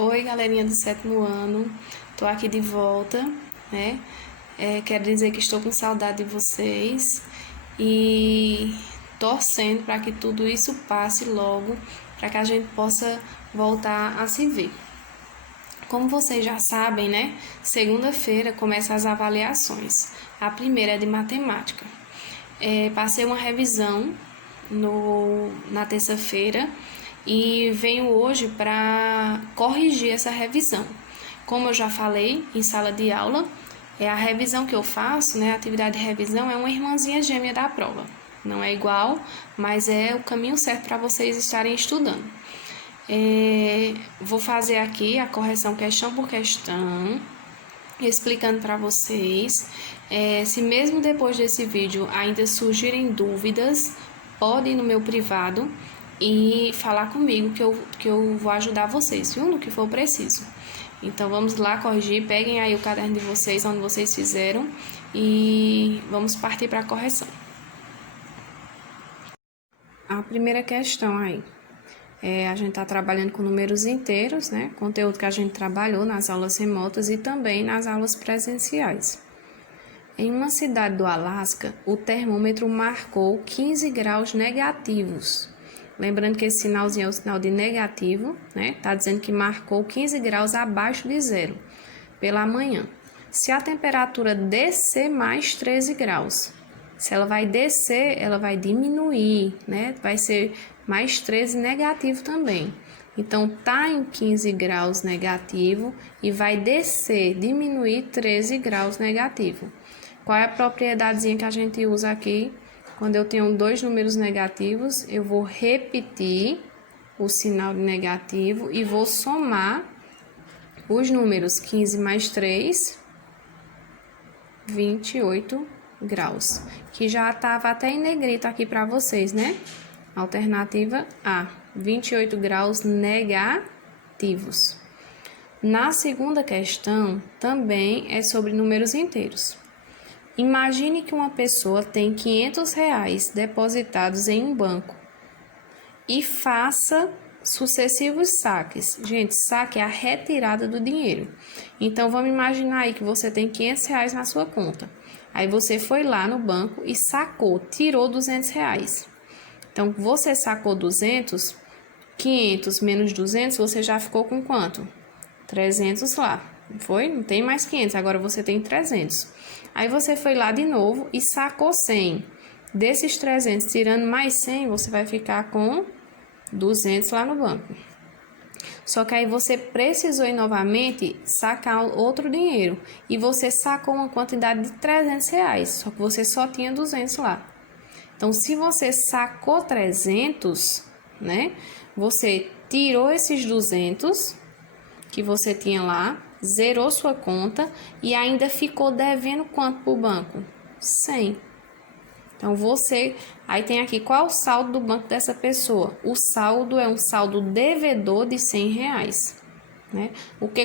Oi, galerinha do 7º ano, tô aqui de volta, né? Quero dizer que estou com saudade de vocês e torcendo para que tudo isso passe logo, para que a gente possa voltar a se ver. Como vocês já sabem, né? Segunda-feira começam as avaliações. A primeira é de matemática. Passei uma revisão na terça-feira e venho hoje para corrigir essa revisão. Como eu já falei em sala de aula, a revisão que eu faço, né, a atividade de revisão é uma irmãzinha gêmea da prova. Não é igual, mas é o caminho certo para vocês estarem estudando. Vou fazer aqui a correção questão por questão, explicando para vocês. Se mesmo depois desse vídeo ainda surgirem dúvidas, pode ir no meu privado e falar comigo que eu vou ajudar vocês, viu? No que for preciso. Então, vamos lá corrigir. Peguem aí o caderno de vocês, onde vocês fizeram, e vamos partir para a correção. A primeira questão aí. A gente está trabalhando com números inteiros, né? Conteúdo que a gente trabalhou nas aulas remotas e também nas aulas presenciais. Em uma cidade do Alasca, o termômetro marcou 15 graus negativos. Lembrando que esse sinalzinho é o sinal de negativo, né? Tá dizendo que marcou 15 graus abaixo de zero pela manhã. Se a temperatura descer mais 13 graus, se ela vai descer, ela vai diminuir, né? Vai ser mais 13 negativo também. Então, tá em 15 graus negativo e vai descer, diminuir 13 graus negativo. Qual é a propriedadezinha que a gente usa aqui? Quando eu tenho dois números negativos, eu vou repetir o sinal de negativo e vou somar os números 15 mais 3, 28 graus. Que já estava até em negrito aqui para vocês, né? Alternativa A, 28 graus negativos. Na segunda questão, também é sobre números inteiros. Imagine que uma pessoa tem R$500 depositados em um banco e faça sucessivos saques. Gente, saque é a retirada do dinheiro. Então, vamos imaginar aí que você tem R$500 na sua conta. Aí você foi lá no banco e sacou, tirou R$200. Então, você sacou 200, 500 menos 200, você já ficou com quanto? 300 lá. Foi? Não tem mais 500, agora você tem 300. Aí você foi lá de novo e sacou 100. Desses 300, tirando mais 100, você vai ficar com 200 lá no banco. Só que aí você precisou ir novamente sacar outro dinheiro. E você sacou uma quantidade de R$300, só que você só tinha 200 lá. Então, se você sacou 300, né? Você tirou esses 200 que você tinha lá, zerou sua conta e ainda ficou devendo quanto para o banco? 100. Então, aí tem aqui, qual é o saldo do banco dessa pessoa? O saldo é um saldo devedor de R$100, né?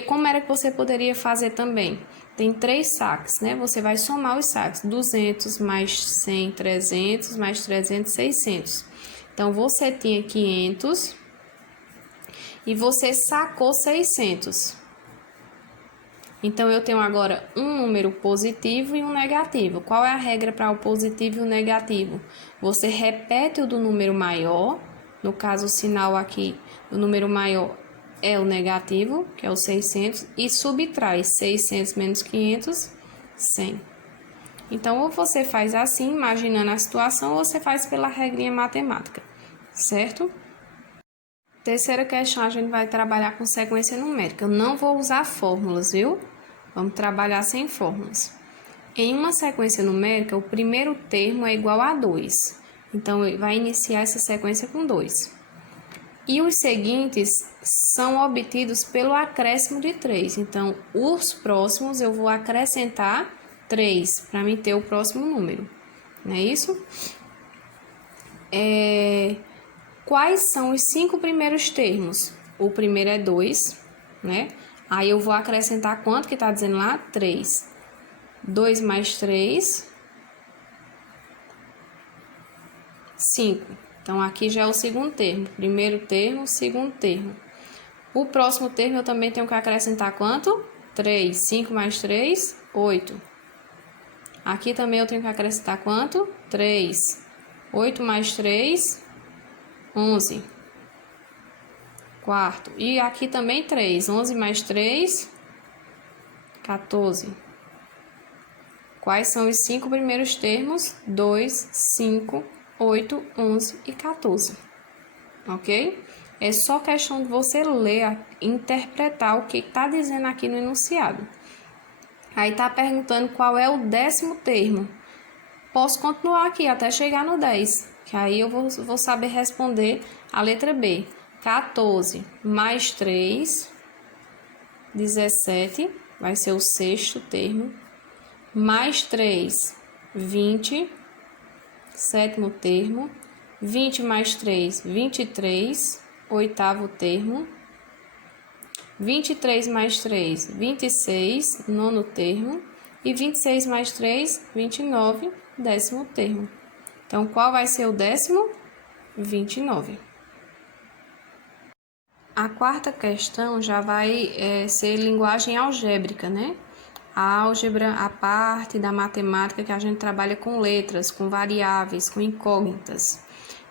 Como era que você poderia fazer também? Tem 3 saques, né? Você vai somar os saques, 200 mais 100, 300, mais 300, 600. Então, você tinha 500 e você sacou 600. Então, eu tenho agora um número positivo e um negativo. Qual é a regra para o positivo e o negativo? Você repete o do número maior, no caso o sinal aqui do número maior é o negativo, que é o 600, e subtrai 600 menos 500, 100. Então, ou você faz assim, imaginando a situação, ou você faz pela regrinha matemática, certo? Terceira questão, a gente vai trabalhar com sequência numérica. Eu não vou usar fórmulas, viu? Vamos trabalhar sem fórmulas. Em uma sequência numérica, o primeiro termo é igual a 2. Então, vai iniciar essa sequência com 2. E os seguintes são obtidos pelo acréscimo de 3. Então, os próximos eu vou acrescentar 3 para me ter o próximo número. Não é isso? Quais são os 5 primeiros termos? O primeiro é 2, né? Aí eu vou acrescentar quanto que tá dizendo lá? 3. 2 mais 3, 5. Então, aqui já é o segundo termo. Primeiro termo, segundo termo. O próximo termo eu também tenho que acrescentar quanto? 3. 5 mais 3, 8. Aqui também eu tenho que acrescentar quanto? 3. 8 mais 3, 11. Quarto. E aqui também 3. 11 mais 3, 14. Quais são os 5 primeiros termos? 2, 5, 8, 11 e 14. Ok? É só questão de você ler, interpretar o que está dizendo aqui no enunciado. Aí está perguntando qual é o 10º termo. Posso continuar aqui até chegar no 10, que aí eu vou saber responder a letra B. 14 mais 3, 17, vai ser o 6º termo. Mais 3, 20, 7º termo. 20 mais 3, 23, 8º termo. 23 mais 3, 26, 9º termo. E 26 mais 3, 29, 10º termo. Então, qual vai ser o 10º? 29. A quarta questão já vai ser linguagem algébrica, né? A álgebra, a parte da matemática que a gente trabalha com letras, com variáveis, com incógnitas.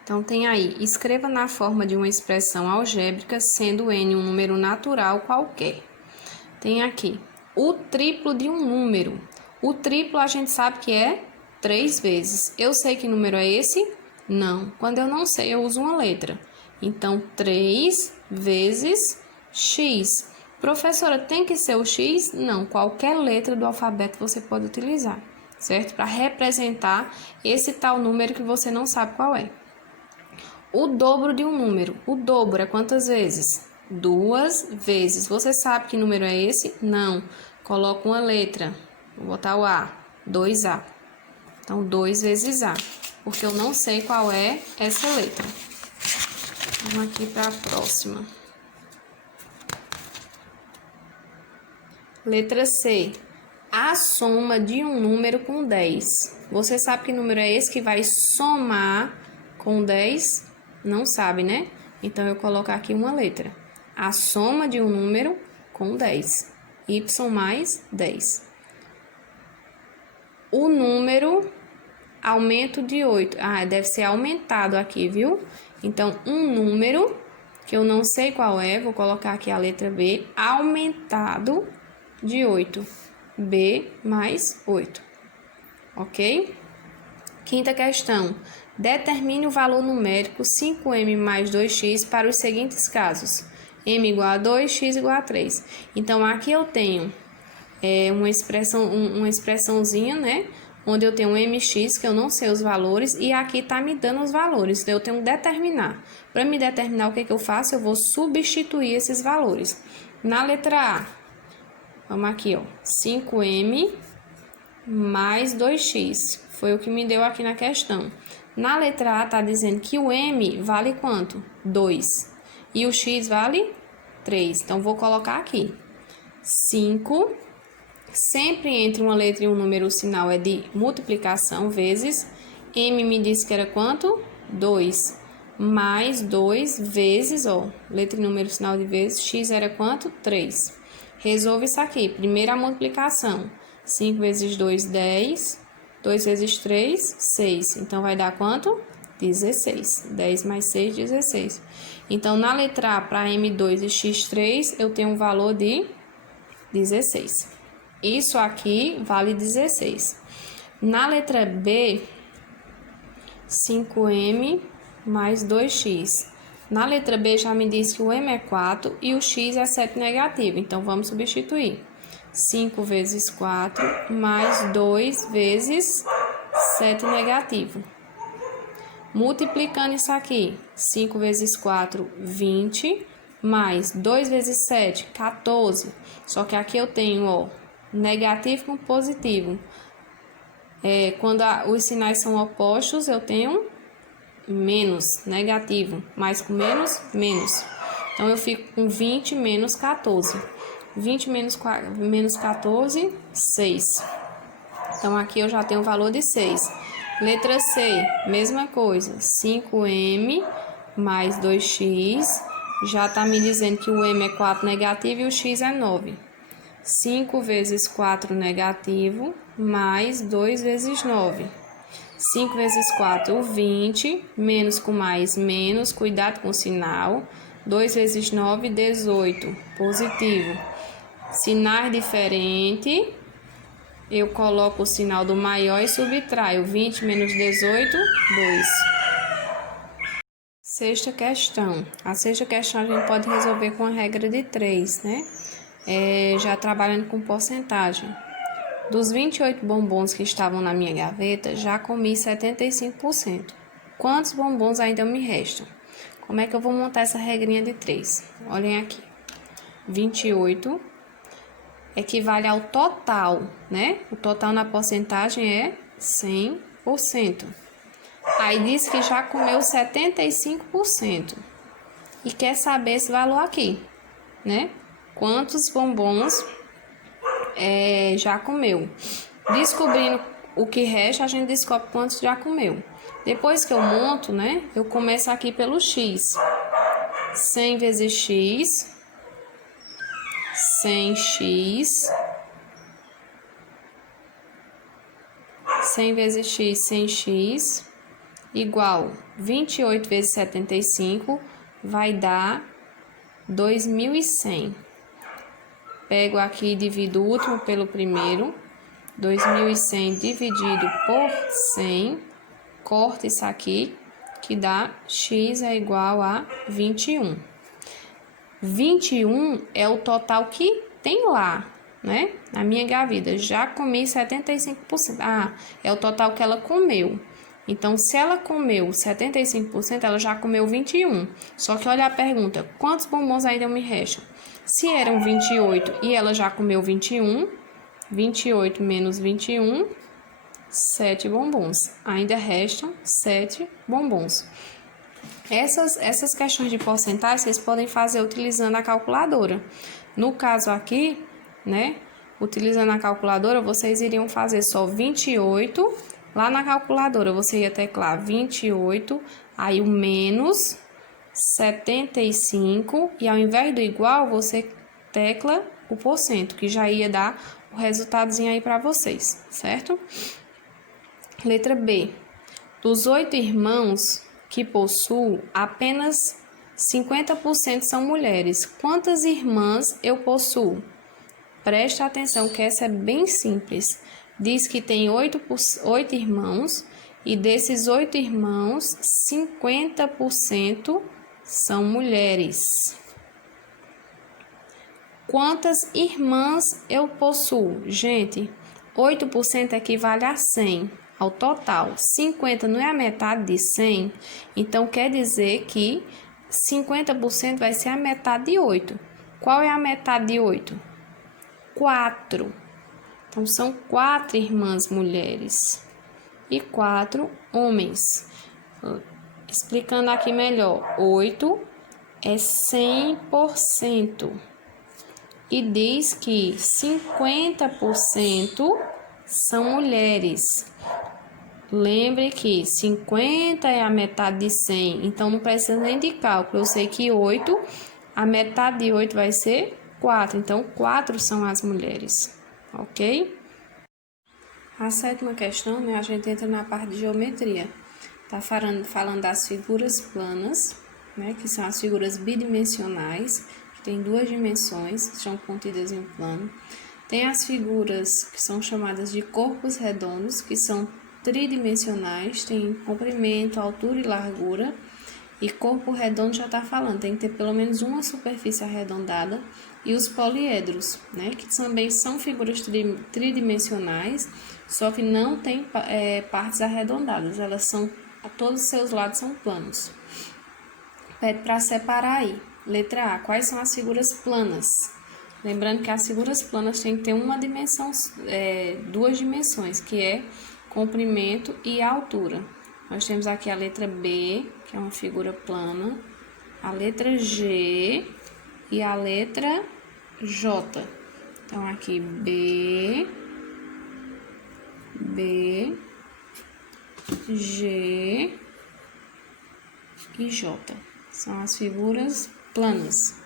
Então, tem aí, escreva na forma de uma expressão algébrica, sendo n um número natural qualquer. Tem aqui, o triplo de um número. O triplo a gente sabe que é 3 vezes. Eu sei que número é esse? Não. Quando eu não sei, eu uso uma letra. Então, 3 vezes x. Professora, tem que ser o x? Não. Qualquer letra do alfabeto você pode utilizar, certo? Para representar esse tal número que você não sabe qual é. O dobro de um número. O dobro é quantas vezes? 2 vezes. Você sabe que número é esse? Não. Coloca uma letra. Vou botar o A. 2A. Então, 2 vezes A. Porque eu não sei qual é essa letra. Vamos aqui para a próxima. Letra C. A soma de um número com 10. Você sabe que número é esse que vai somar com 10? Não sabe, né? Então, eu coloco aqui uma letra. A soma de um número com 10. Y mais 10. O número aumento de 8. Ah, deve ser aumentado aqui, viu? Então, um número, que eu não sei qual é, vou colocar aqui a letra B, aumentado de 8. B mais 8. Ok? Quinta questão. Determine o valor numérico 5m mais 2x para os seguintes casos. M igual a 2, x igual a 3. Então, aqui eu tenho uma expressãozinha, né? Onde eu tenho um mx, que eu não sei os valores, e aqui tá me dando os valores. Então, eu tenho que determinar. Para me determinar o que eu faço, eu vou substituir esses valores. Na letra A, vamos aqui, ó, 5m mais 2x. Foi o que me deu aqui na questão. Na letra A, tá dizendo que o m vale quanto? 2. E o x vale 3. Então, vou colocar aqui. 5, sempre entre uma letra e um número, o sinal é de multiplicação, vezes. M me disse que era quanto? 2. Mais 2 vezes, ó, letra e número, sinal de vezes. X era quanto? 3. Resolva isso aqui. Primeira multiplicação. 5 vezes 2, 10. 2 vezes 3, 6. Então, vai dar quanto? 16. 10 mais 6, 16. Então, na letra A, para M2 e X3, eu tenho um valor de 16. Isso aqui vale 16. Na letra B, 5m mais 2x. Na letra B, já me disse que o m é 4 e o x é 7 negativo. Então, vamos substituir. 5 vezes 4 mais 2 vezes 7 negativo. Multiplicando isso aqui, 5 vezes 4, 20, mais 2 vezes 7, 14. Só que aqui eu tenho, ó, negativo com positivo. Quando os sinais são opostos, eu tenho menos, negativo. Mais com menos, menos. Então, eu fico com 20 menos 14. 20 menos 14, 6. Então, aqui eu já tenho o valor de 6. Letra C, mesma coisa. 5m mais 2x já está me dizendo que o M é 4 negativo e o X é 9. 5 vezes 4 negativo, mais 2 vezes 9. 5 vezes 4, 20, menos com mais, menos, cuidado com o sinal. 2 vezes 9, 18, positivo. Sinais diferentes, eu coloco o sinal do maior e subtraio. 20 menos 18, 2. Sexta questão. A sexta questão a gente pode resolver com a regra de 3, né? Já trabalhando com porcentagem. Dos 28 bombons que estavam na minha gaveta, já comi 75%. Quantos bombons ainda me restam? Como é que eu vou montar essa regrinha de 3? Olhem aqui. 28 equivale ao total, né? O total na porcentagem é 100%. Aí diz que já comeu 75%. E quer saber esse valor aqui, né? Quantos bombons já comeu. Descobrindo o que resta, a gente descobre quantos já comeu. Depois que eu monto, né? Eu começo aqui pelo X. 100 vezes X. 100x. 100 vezes X, 100x. Igual 28 vezes 75 vai dar 2.100. Pego aqui e divido o último pelo primeiro. 2.100 dividido por 100. Corta isso aqui, que dá x é igual a 21. 21 é o total que tem lá, né? Na minha gaveta. Já comi 75%. Ah, é o total que ela comeu. Então, se ela comeu 75%, ela já comeu 21. Só que olha a pergunta, quantos bombons ainda me restam? Se eram 28 e ela já comeu 21, 28 menos 21, 7 bombons. Ainda restam 7 bombons. Essas questões de porcentagem, vocês podem fazer utilizando a calculadora. No caso aqui, né, utilizando a calculadora, vocês iriam fazer só 28. Lá na calculadora, você ia teclar 28, aí o menos 75, e ao invés do igual, você tecla o porcento, que já ia dar o resultadozinho aí para vocês, certo? Letra B. Dos 8 irmãos que possuo, apenas 50% são mulheres. Quantas irmãs eu possuo? Presta atenção que essa é bem simples. Diz que tem 8 irmãos e desses 8 irmãos, 50% são mulheres. Quantas irmãs eu possuo? Gente, 8% equivale a 100, ao total. 50 não é a metade de 100, então quer dizer que 50% vai ser a metade de 8. Qual é a metade de 8? 4. Então, são 4 irmãs mulheres e 4 homens. Explicando aqui melhor, 8 é 100%. E diz que 50% são mulheres. Lembre que 50 é a metade de 100, então não precisa nem de cálculo. Eu sei que 8, a metade de 8 vai ser 4, então 4 são as mulheres, ok? A sétima questão, né, a gente entra na parte de geometria. Tá falando das figuras planas, né, que são as figuras bidimensionais, que tem 2 dimensões, que são contidas em um plano. Tem as figuras que são chamadas de corpos redondos, que são tridimensionais, tem comprimento, altura e largura. E corpo redondo já está falando, tem que ter pelo menos uma superfície arredondada. E os poliedros, né, que também são figuras tridimensionais, só que não tem partes arredondadas, elas são, a todos os seus lados são planos. Pede para separar aí. Letra A, quais são as figuras planas? Lembrando que as figuras planas têm que ter uma dimensão, 2 dimensões, que é comprimento e altura. Nós temos aqui a letra B, que é uma figura plana, a letra G e a letra J. Então, aqui B, G e J. São as figuras planas.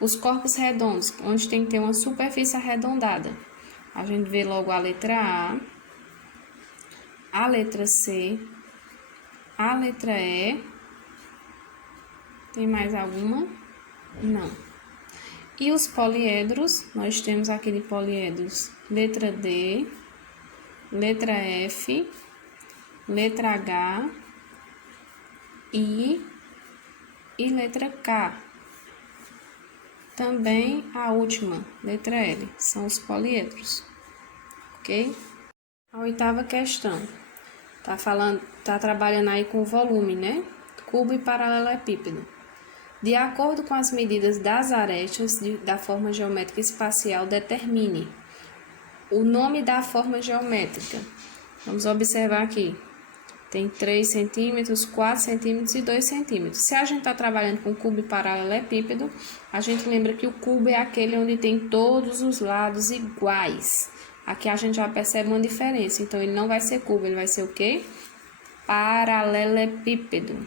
Os corpos redondos, onde tem que ter uma superfície arredondada. A gente vê logo a letra A letra C, a letra E. Tem mais alguma? Não. E os poliedros, nós temos aquele poliedros letra D, letra F, letra H, I e letra K. Também a última, letra L, são os poliedros, ok? A oitava questão, tá trabalhando aí com volume, né? Cubo e paralelepípedo. De acordo com as medidas das arestas da forma geométrica espacial, determine o nome da forma geométrica. Vamos observar aqui. Tem 3 centímetros, 4 centímetros e 2 centímetros. Se a gente está trabalhando com cubo e paralelepípedo, a gente lembra que o cubo é aquele onde tem todos os lados iguais. Aqui a gente já percebe uma diferença. Então, ele não vai ser cubo, ele vai ser o quê? Paralelepípedo.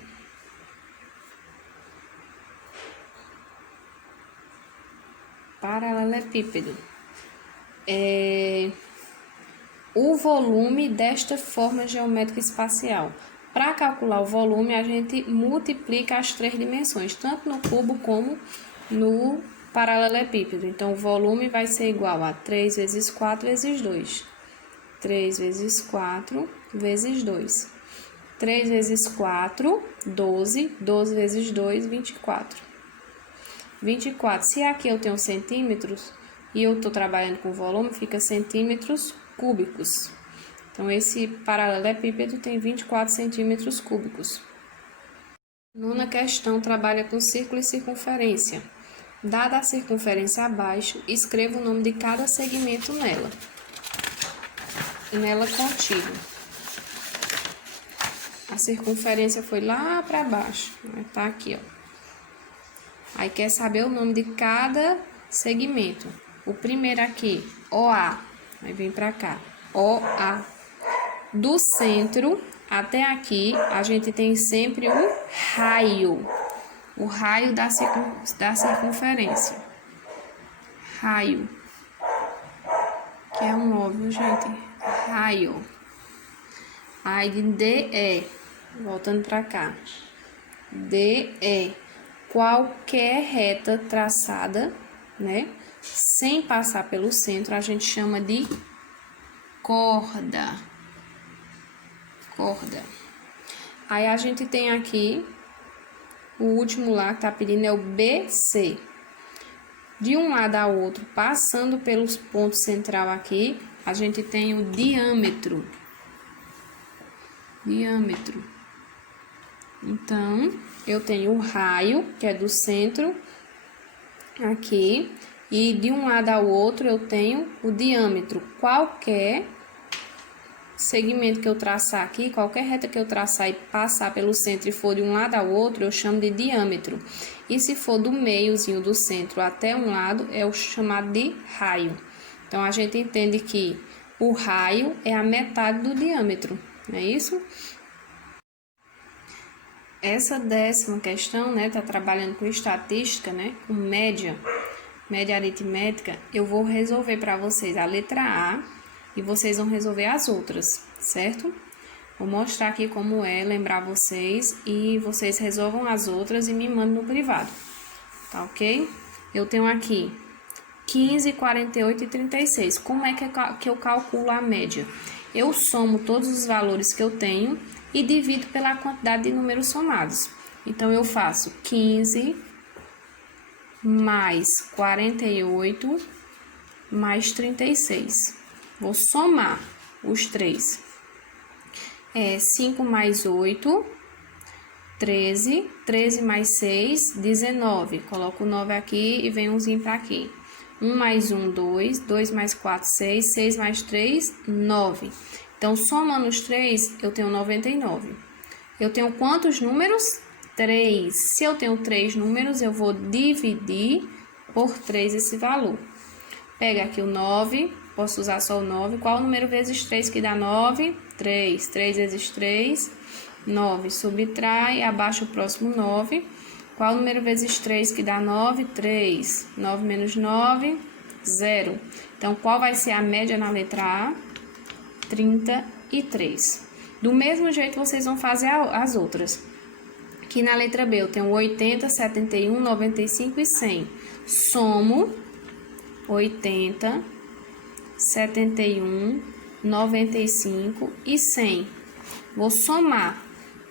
Paralelepípedo. O volume desta forma geométrica espacial. Para calcular o volume, a gente multiplica as 3 dimensões, tanto no cubo como no paralelepípedo. Então, o volume vai ser igual a 3 vezes 4 vezes 2. 3 vezes 4 vezes 2. 3 vezes 4, 12. 12 vezes 2, 24. 24. Se aqui eu tenho centímetros e eu estou trabalhando com volume, fica centímetros cúbicos. Então, esse paralelepípedo tem 24 centímetros cúbicos. Nona questão trabalha com círculo e circunferência. Dada a circunferência abaixo, escreva o nome de cada segmento nela contida. A circunferência foi lá para baixo, tá aqui, ó. Aí quer saber o nome de cada segmento. O primeiro aqui, OA. Aí vem para cá, OA. Do centro até aqui, a gente tem sempre um raio. O raio da circunferência. Raio. Que é um óbvio, gente. Raio. Aí de DE. Voltando para cá. DE. Qualquer reta traçada, né? Sem passar pelo centro, a gente chama de corda. Corda. Aí a gente tem aqui, o último lá que tá pedindo é o BC. De um lado ao outro, passando pelos pontos central aqui, a gente tem o diâmetro. Diâmetro. Então, eu tenho o raio, que é do centro, aqui. E de um lado ao outro, eu tenho o diâmetro. Qualquer segmento que eu traçar aqui, qualquer reta que eu traçar e passar pelo centro e for de um lado ao outro, eu chamo de diâmetro. E se for do meiozinho do centro até um lado, é o chamado de raio. Então, a gente entende que o raio é a metade do diâmetro, não é isso? Essa 10ª questão, né, tá trabalhando com estatística, né, com média aritmética. Eu vou resolver para vocês a letra A e vocês vão resolver as outras, certo? Vou mostrar aqui como é, lembrar vocês, e vocês resolvam as outras e me mandem no privado, tá ok? Eu tenho aqui 15, 48 e 36. Como é que eu calculo a média? Eu somo todos os valores que eu tenho e divido pela quantidade de números somados. Então, eu faço 15 mais 48 mais 36. Vou somar os três. 5 mais 8, 13. 13 mais 6, 19. Coloco o 9 aqui e vem umzinho para aqui. 1 mais 1, 2. 2 mais 4, 6. 6 mais 3, 9. Então, somando os 3, eu tenho 99. Eu tenho quantos números? 3. Se eu tenho 3 números, eu vou dividir por 3 esse valor. Pega aqui o 9, posso usar só o 9. Qual o número vezes 3 que dá 9? 3. 3 vezes 3, 9. Subtrai, abaixo o próximo 9. Qual o número vezes 3 que dá 9? 3. 9 menos 9, 0. Então, qual vai ser a média na letra A? 33. Do mesmo jeito, vocês vão fazer as outras. Aqui na letra B, eu tenho 80, 71, 95 e 100. Somo 80, 71, 95 e 100. Vou somar.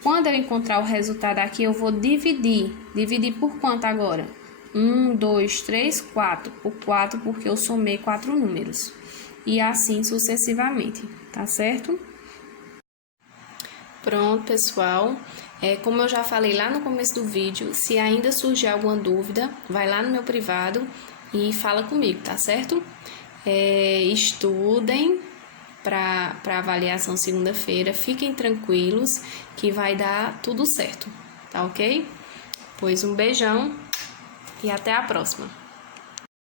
Quando eu encontrar o resultado aqui, eu vou dividir. Dividir por quanto agora? 1, 2, 3, 4. Por 4, porque eu somei 4 números. E assim sucessivamente, tá certo? Pronto, pessoal. Como eu já falei lá no começo do vídeo, se ainda surgir alguma dúvida, vai lá no meu privado e fala comigo, tá certo? Estudem para avaliação segunda-feira, fiquem tranquilos que vai dar tudo certo, tá ok? Pois um beijão e até a próxima!